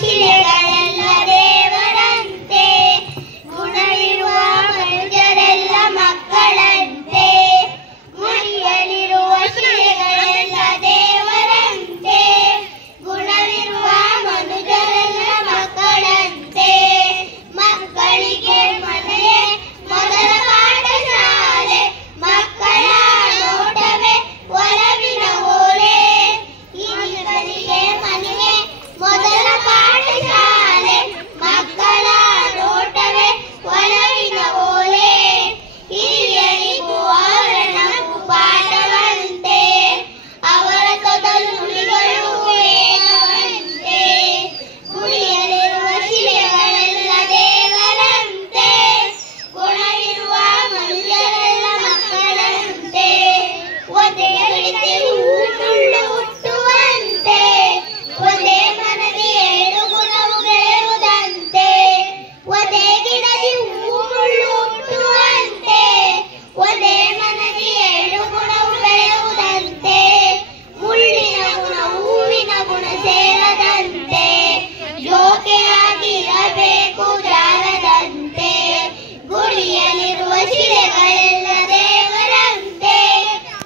ಶಿಲೆಗಳೆಲ್ಲ ದೇವರಂತೆ, ಗುಣವಿರುವ ಮನುಜರೆಲ್ಲ ಮಕ್ಕಳಂತೆ. ಮುಡಿಯಲಿರುವ ಶಿಲೆಗಳೆಲ್ಲ ದೇವರಂತೆ, ಗುಣವಿರುವ ಮನುಜರೆಲ್ಲ ಮಕ್ಕಳಂತೆ. ಮಕ್ಕಳಿಗೆ ಮನೆಯೇ ಮೊದಲ ಪಾಠಶಾಲೆ, ಮಕ್ಕಳ ನೋಟವೇ ಒಲವಿನ ಓಲೆ. ಮಕ್ಕಳಿಗೆ ಮನೆಯೇ ಮೊದಲ ಪಾಠಶಾಲೆ, ಮಕ್ಕಳ ನೋಟವೇ ಒಲವಿನ ಓಲೆ. ಹಿರಿಯರಿಗೂ ಅವರ ನಗು ಪಾಠವಂತೆ, ಅವರ ತೊದಲು ನುಡಿಗಳು ವೇದವಂತೆ. ಗುಡಿಯಲ್ಲಿರುವ ಶಿಲೆಗಳೆಲ್ಲ ದೇವರಂತೆ, ಗುಣವಿರುವ ಮನುಷ್ಯರೆಲ್ಲ ಮಕ್ಕಳಂತೆ. ಒದೆಯಲಿದೆ ಮುಳ್ಳು ಹುಟ್ಟುವಂತೆ, ಒಂದೇ ಮನದಿ ಏಳು ಗುಣವು ಬೆಳೆಯುವುದಂತೆ. ಒದೆ ಗಿಡದಿ ಮುಳ್ಳು ಹುಟ್ಟುವಂತೆ, ಒಂದೇ ಮನದಿ ಏಳು ಗುಣವು ಬೆಳೆಯುವುದಂತೆ. ಮುಳ್ಳಿನ ಗುಣ ಹೂವಿನ ಗುಣ ಸೇರದಂತೆ, ಜೋಕೆಯಾಗಿರಬೇಕು ಜಾರದಂತೆ. ಗುಡಿಯಲ್ಲಿರುವ ಶಿಲೆಗಳೆಲ್ಲ ದೇವರಂತೆ,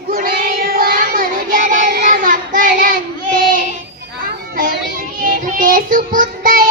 ಗುಣವಿರುವ ಮನುಜರೆಲ್ಲ ಮಕ್ಕಳಂತೆ. ಸುಪುತ್ರಯ